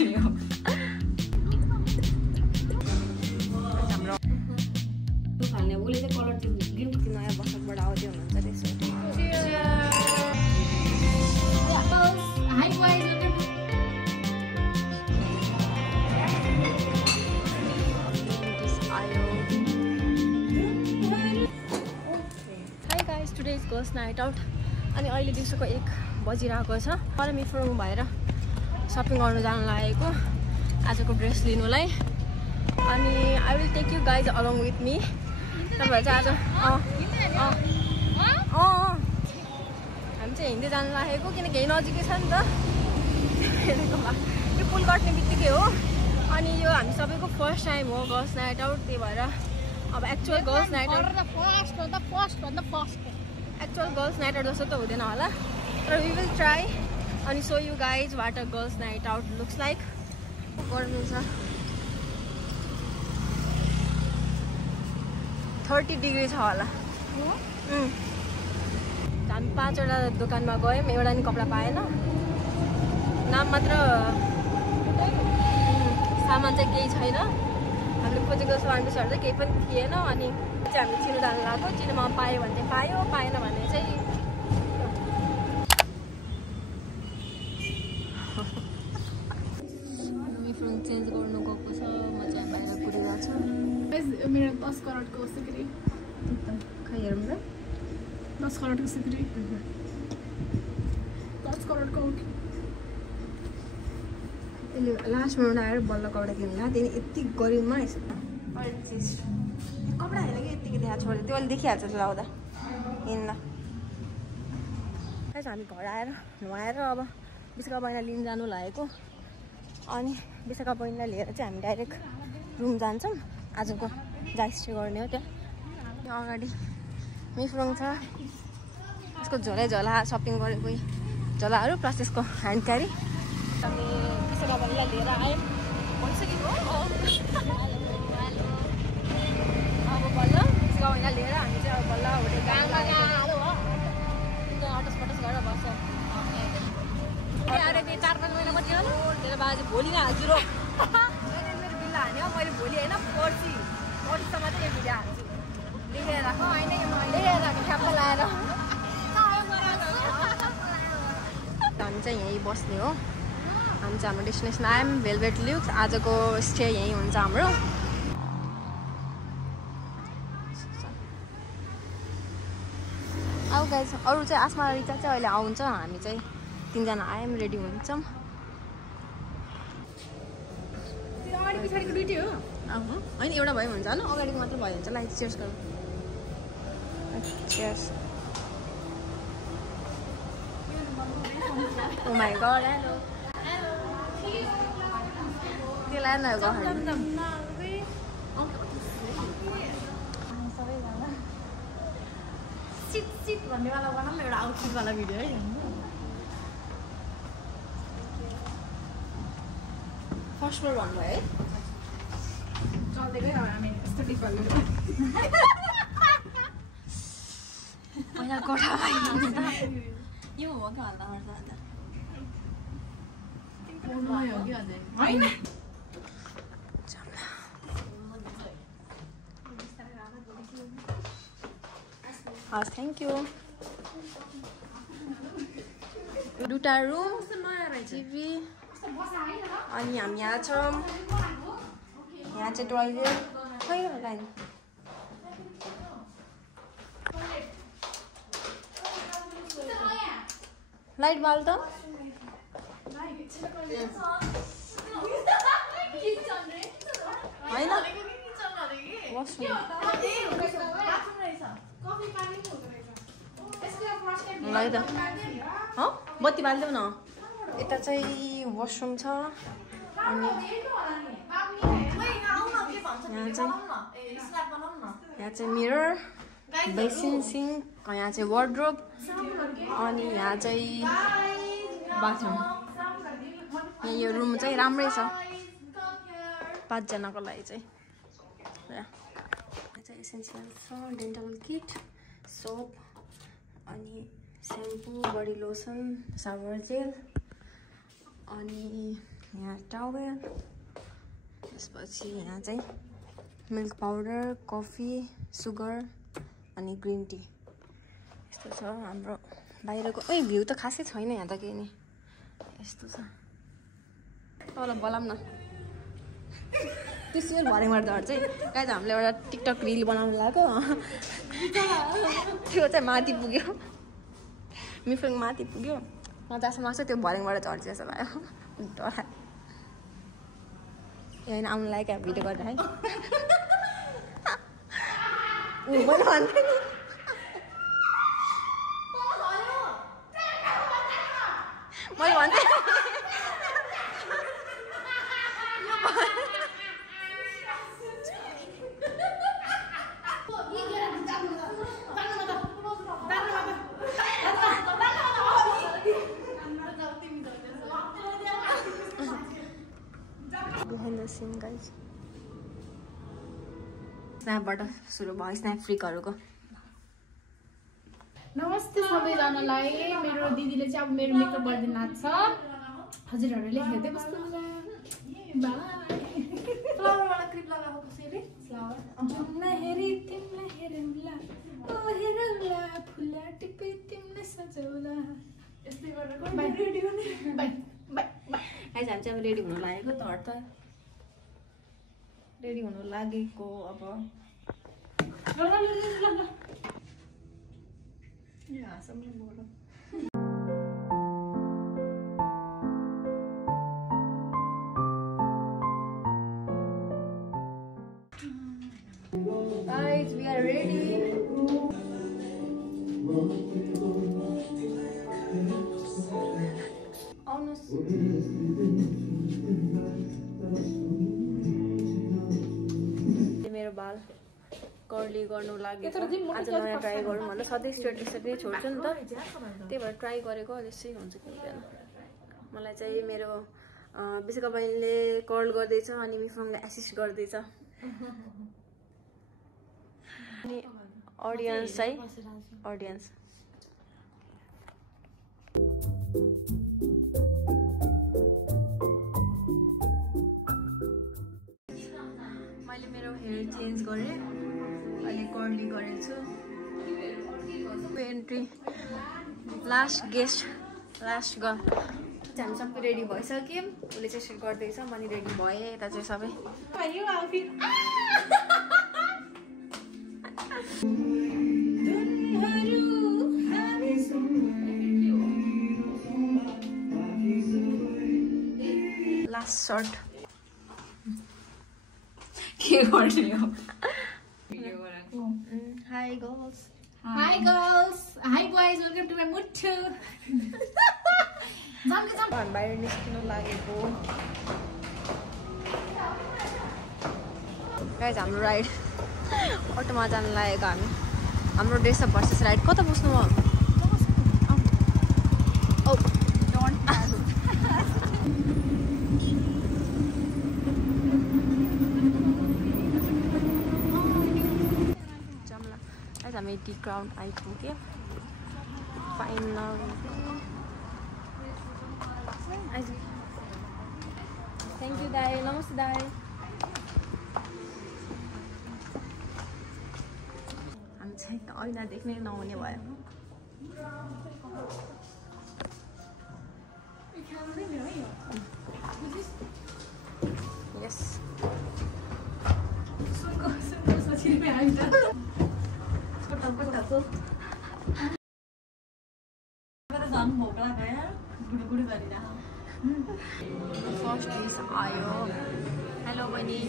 बस्ने हो हाम्रो खाने उसले चाहिँ कलर ग्रिन टी नयाँ बक्सबाट आउँदै हुनुहुन्छ त्यसो today is girls night out अनि अहिले दिउँसोको 1 बजिरहेको छ मलाई मिफ्रोङ भएर सपिङ गर्नु जानु लागेको आजको ड्रेस लिनुलाई अनि I will take you guys along with me तपाईहरु चाहिँ आज हामी चाहिँ हिँड्दै जानु लागेको किनकि यही नजिकै छ नि त यो पुल कट्ने बित्तिकै हो अनि यो हामी सबैको फर्स्ट टाइम हो गर्ल्स नाइट आउट त्यही भएर अब actual girls night out actual girls night out जस्तो त हुँदैन होला तर वी विल ट्राई अनि so you guys what a girls night out looks like गर्नु छ 30 डिग्री छ होला हामी 5वटा दोकानमा गयौँ एउटा नि कपडा पाएन नाम मात्र सामान चाहिँ केही छैन हामीले खोजेको सामान विषयहरू चाहिँ केही पनि थिएन अनि चाहिँ हामी चिनो जानु लाग्यो चिनोमा पायो भने चाहिँ पायो पाएन भने चाहिँ मिफ्रोङ चेन्ज गर्नु गएको छ म चाहिँ बाहिर पुगेको छु मेरो 10 करोडको सिक्री खै हेरौँ न 10 करोडको सिक्री 10 करोडको त्यसले लास्ट मिनट आएर बल्ल कपडा किन्ला त्यही यति गरिबमा चिज कपडा हेरेर कि यतिकै देखा छोड्यो त्यो अहिले देखिहाल्छ लाउँदा हिँड्न हामी घर आएर नुहाएर अब विशाखा बहिनी लिन जानु लागेको अनि विशाखा बहिनीलाई लिएर चाहिँ हामी डाइरेक्ट रुम जान्छौँ आजको जहाँ स्टे गर्ने हो त्यहाँ अगाडि मिफ्रोङ छ यसको झोला सपिङ गरेको झोलाहरू प्लस यसको ह्यान्ड क्यारी अनि विशाखा बहिनीलाई लिएर आयौँ भइसकेको अब बल्ल विशाखा बहिनीलाई लिएर हामी चाहिँ अब बल्ल होटेल अटसपटस गरेर बस्छौँ अरे 4-5 महिना पछि हो तेरो बाजे भोलि नै हाल्छु र मेरो बिल हाल्ने हो मैले भोलि होइन पर्सिसम्म चाहिँ यो भिडियो हाल्छु लेखेर राख होइन लेखेर राख ठ्याप्प लाएर हामी चाहिँ यहीँ बस्ने हो हामी चाहिँ हाम्रो डेस्टिनेसन आयौँ भेलभेट ल्युक्स आजको स्टे यहीँ हुन्छ हाम्रो अब गाइस अरू चाहिँ आसमा रिचा चाहिँ अहिले आउँछ हामी चाहिँ 3 जना आयौँ रेडी हुन्छौँ पछाडिको दुईटै हो होइन एउटा भयो हुन्छ होइन अगाडिको मात्र भयो हुन्छ लाइक चियर्स गरौँ cheers oh my god hello त्यसलाई न चिट भन्नेवाला बनाऊँ एउटा आउटफिटवाला भिडियो है फर्स्ट फ्लोर भन्नुभयो है चल्दैकै हामी यस्तो टिपहरू पहिला कोठामा यो हो कि भन्दा होइन हस् थ्याङ्क यू दुईवटा रुम टिभी अनि हामी यहाँ छौँ यहाँ चाहिँ टोइलेट खै लाइन लाइट बाल त होइन ल त बत्ती बालिदेऊ न यता चाहिँ वासरुम छ अनि यहाँ चाहिँ मिरर बेसिन सिङ्क यहाँ चाहिँ वार्डरोब अनि यहाँ चाहिँ बाथरुम यो रुम चाहिँ राम्रै छ 5 जनाको लागि चाहिँ एसेन्सियल छ डेन्टल किट सोप अनि shampoo body lotion shower gel अनि यहाँ टावेल, त्यसपछि यहाँ चाहिँ मिल्क पाउडर, कफी, सुगर अनि ग्रिन टी यस्तो छ हाम्रो बाहिरको। ओइ भ्यू त खासै छैन यहाँ त केही नि, यस्तो छ। तल बोलाम न त्यसो भरेबाट धर चाहिँ गाइज हामीले एउटा टिकटक रिल बनाउनु लाग्यो, त्यो चाहिँ माथि पुग्यो, मिफुङ माथि पुग्यो, म जहाँसम्म लाग्छ त्यो भरेङबाट झर्छ जस्तो भयो। डरा यहाँ आउनु लाग्यो भिडियो गर्दा है। मैले भन्थेँ नि मैले भन्थेँ behind the scene guys. स्न्यापबाट सुरु भयो स्न्याप फ्रिकहरुको। नमस्ते सबैजनालाई, मेरो दिदीले चाहिँ अब मेरो मेकअप गर्दिन लाग्छ। हजुरहरुले हेर्दै बस्नु होला। बाइ। फ्लावरवाला क्लिप लगाएको कसैले? फ्लावर। तिमीलाई हेरी तिमीलाई हेरौला, ओ हेरौला, फुला टिपे तिमीलाई सजाउला। यस्तै गरेर बाइ रेडी हुने। Bye bye bye. गाइस हामी चाहिँ अब रेडी हुन लागेको त रेडी हुनु लागेको अब Guys, we are ready. मेरो बाल कर्ली गर्नु लाग्यो। आज नयाँ ट्राई गरौँ भन्दा सधैँ स्ट्रेट यसरी छोड्छु नि त, त्यही भएर ट्राई गरेको अहिले चाहिँ हुन्छ कि हुँदैन। मलाई चाहिँ मेरो विशाखा बहिनीले कर्ल गर्दैछ अनि मिफुङले एसिस्ट गर्दैछ। अनि अडियन्स चाहिँ अडियन्स मैले मेरो हेयर चेन्ज गरेँ, अहिले कर्ली गरेको छु। एन्ट्री लास्ट गेस्ट लास्ट ग हामी सबै रेडी भइसक्यौँ। उसले चाहिँ सेट गर्दैछ, म नि रेडी भएँ। यता चाहिँ सबै लास्ट सर्ट के गर्ने हो। Hi girls, hi girls, hi boys, welcome to my मुट्ठु। हामी बाहिर निस्किनु लागेको। गाइज हाम्रो राइड अटोमा जानु लागेको हामी। हाम्रो ड्रेस अप भर्सेस राइड कता बस्नु हो? हामी टी क्राउन आइपुग्यो फाइनल। थ्याङ्क यू दाई, नमस्ते दाई। हामी चाहिँ ऐना देख्नै नहुने भयो। यस फर्स्ट डिस आयो। हेलो बहिनी,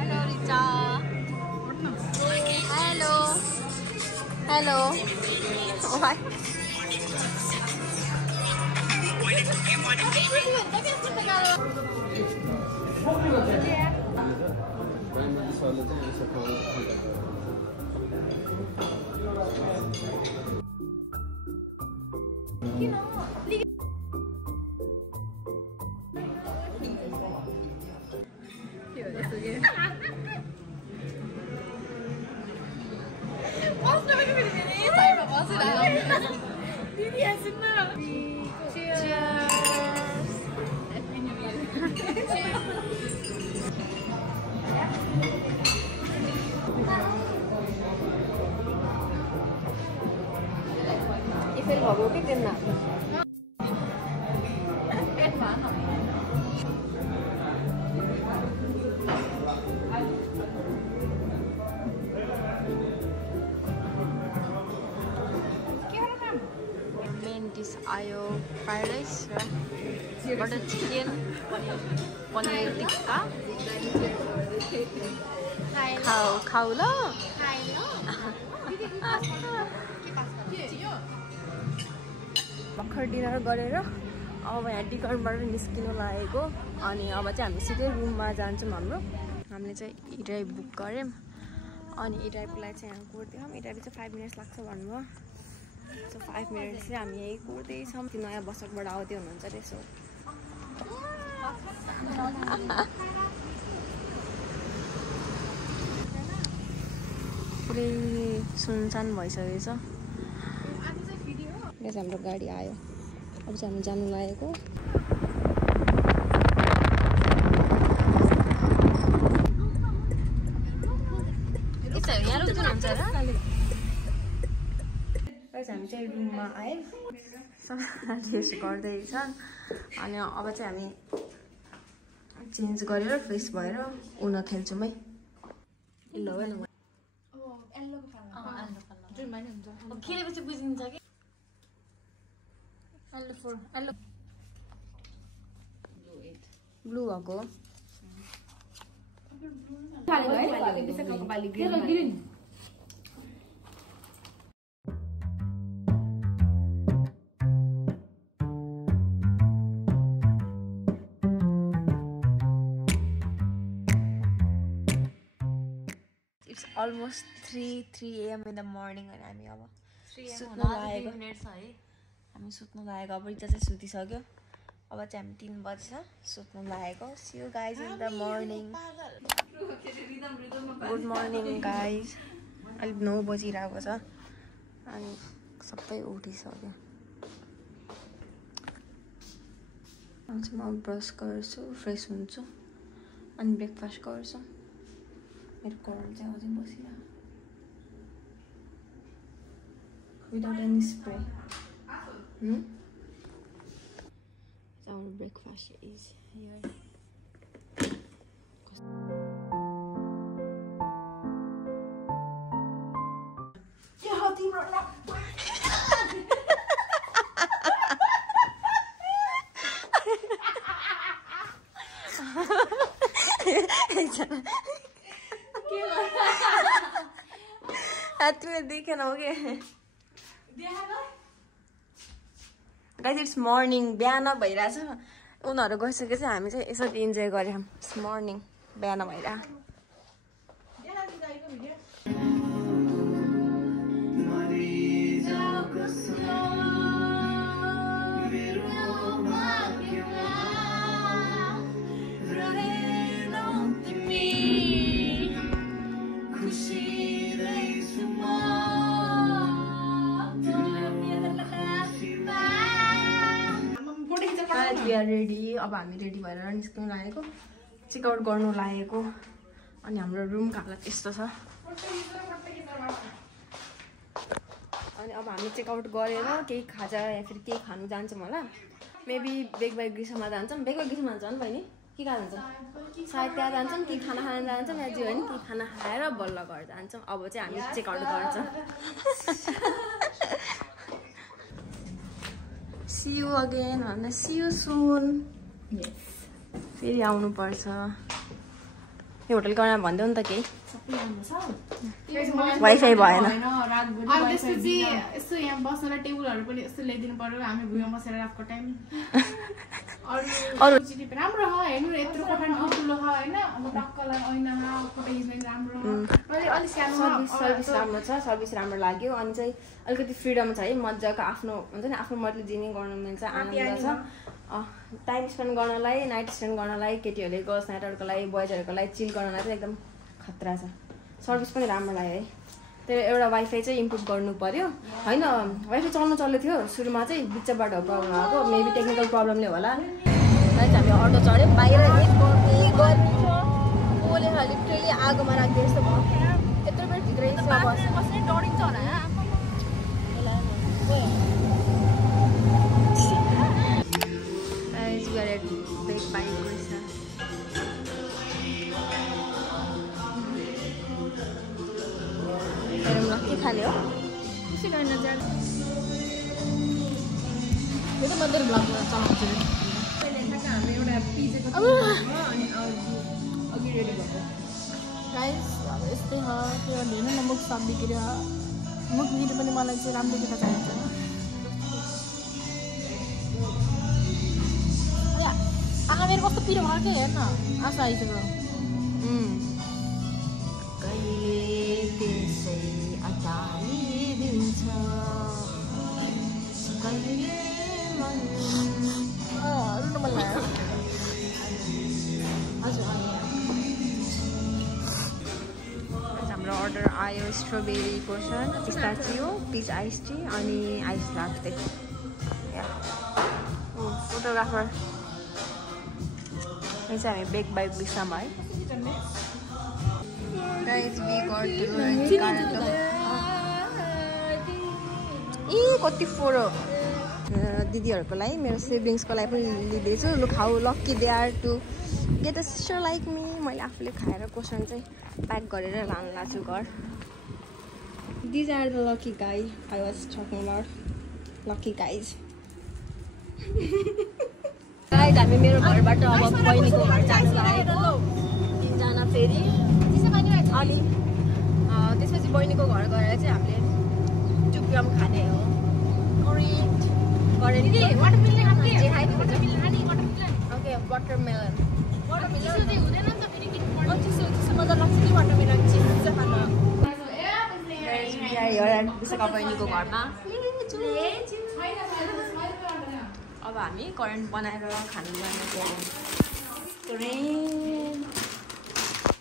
hello Richa, hello hello Eiffel भएको कि त्यसमा मेन डिस आयो फ्राइड राइस र बटर चिकन पनिर टिक्का खाऊ ल भर्खर डिनर गरेर अब यहाँ टिकटबाट निस्किनु लागेको अनि अब चाहिँ हामी सिधै रुममा जान्छौँ हाम्रो हामीले चाहिँ इ-ड्राइभ बुक गऱ्यौँ अनि इ-ड्राइभको लागि चाहिँ यहाँ कुर्दैछौँ इ-ड्राइभ चाहिँ 5 मिनट्स लाग्छ भन्नुभयो सो 5 मिनट्स चाहिँ हामी यही कुर्दैछौँ त्यो नयाँ बसकबाट आउँदै हुनुहुन्छ त्यसो पुरै सुनसान भइसकेछ यहाँ चाहिँ हाम्रो गाडी आयो अब चाहिँ हामी जानु लागेको हामी चाहिँ रुममा आयौँ रेस्ट गर्दैछन् अनि अब चाहिँ हामी चेन्ज गरेर फ्रेस भएर उन खेल्छौँ है ल खेलेपछि बुझिन्छ कि ब्लू भएको It's almost 3 AM in the morning and हामी अब सुत्नु लागेको हामी सुत्नु लागेको अब इच्छा चाहिँ सुतिसक्यो अब चाहिँ हामी 3 बजे सुत्नु लागेको see you guys in the morning good morning guys अहिले 9 बजिरहेको छ अनि सबै उठिसक्यो अनि म ब्रस गर्छु फ्रेस हुन्छु अनि ब्रेकफास्ट गर्छु मेरो कलर चाहिँ अझै बसिरहेको without any spray. So our breakfast is here. Guys, it's morning. बिहान भइरहेछ उनीहरु गइसकेपछि हामी चाहिँ यसरी इन्जोय गर्यौं It's morning. बिहान भइरा We are ready. अब हामी रेडी भएर निस्किनु लागेको चेकआउट गर्नु लागेको अनि हाम्रो रुमको हालत यस्तो छ अनि अब हामी चेकआउट गरेर केही खाजा या फेरि केही खानु जान्छौँ होला मेबी बेग बाई ग्रिसमा जान्छौँ बेग बाई ग्रिसमा जान्छौँ बहिनी के खान जान्छौँ सायद त्यहाँ जान्छौँ कि खाना खान जान्छौँ या जे होइन कि खाना खाएर बल्ल घर जान्छौँ अब चाहिँ हामी चेकआउट गर्छौँ See you again and see you soon. Yes. फेरि आउनु पर्छ यो होटल गर्न भन्दै नि त केही सबै राम्रो छ वाइफाई भएन अब त्यसपछि यसो यहाँ बस्न टेबलहरु पनि यसो ल्याइदिनु पर्यो हामी भुइँमा बसेर रातको टाइम अरु चिटी राम्रो हो हेर्नु यत्रो कोठान ठुलो हो हैन अब टक्कलाई ऐना फोटो खिच्न राम्रो अनि अलि सानो सर्भिस राम्रो छ सर्भिस राम्रो लाग्यो अनि चाहिँ अलिकति फ्रीडम छ है मज्जाको आफ्नो हुन्छ नि आफ्नो मतले जिने गर्न मिल्छ आनन्द छ टाइम स्पेन्ड गर्नलाई नाइट स्पेन्ड गर्नलाई केटीहरुले गर्ल्स नाइटहरुको लागि बोइजहरुको लागि चिल गर्नलाई चाहिँ एकदम खतरा छ सर्भिस पनि राम्रो लाग्यो है त्यो एउटा वाइफाई चाहिँ इम्प्रुभ गर्नु पर्यो हैन वाइफाई चल्दै थियो सुरुमा चाहिँ बिचबाट प्रब्लम आएको मेबी टेक्निकल प्रब्लमले होला हामी अटो चढ्यो बाहिर आगोमा राखिदिए जस्तो भयो यत्रो बेर भित्र बस्ने डढिन्छ होला के खाने हो खुसी गर्न जाने यो त मन्दिर ब्लगमा चलाउँछु हामी एउटा पिज्जाको अनि अघि रेडी भएको गाइस अब यस्तै हो त्यो हेर्नु न मुख सब बिग्रियो मुख बिग्रियो पनि मलाई चाहिँ राम्रो केटा चाहिन्छ आँखा मेरो कस्तो पिरो भयो क्या हेर्न आशा आइसक्यो हाम्रो अर्डर आयो strawberry portion pistachio pitch ice tea अनि आइस लाटे फोटोग्राफर यो चाहिँ हामी बेक बाई बिसामा है कति फोरो दिदीहरूको लागि मेरो सिब्लिङ्सको लागि पनि लिँदैछु लु खाऊ lucky they are to get a sister like me मैले आफूले खाएर क्वेसन चाहिँ प्याक गरेर लानु लाग्छु घर दिज आर द लकी गाई I was talking about lucky guys guys हामी मेरो घरबाट अब बहिनीको घर जानु लागेको 3 जना फेरि अनि त्यसपछि बहिनीको घर गएर चाहिँ हामीले टुप्यम खाने हो ओके वाटरमेलन मजा लाग्छ कि वाटरमेलन चिज खानु विशाखा बहिनीको घरमा अब हामी करेन्ट बनाएर खानु जाने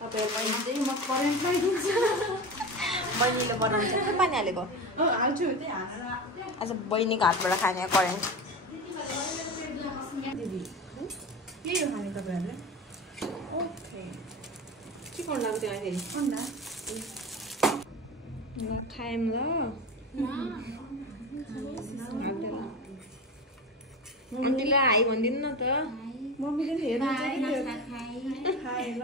तपाईँको बहिनी चाहिँ म करेन्ट लगाइदिन्छु बहिनीले बनाउँछ के पानी हालेको आज बहिनीको हातबाट खाने करेन्ट के खाने तपाईँहरूले के गर्नु लाग्यो त्यसलाई फेरि खायौँ ल आन्टीलाई हाई भनिदिनु न त मम्मीले हेर्नु खाए ल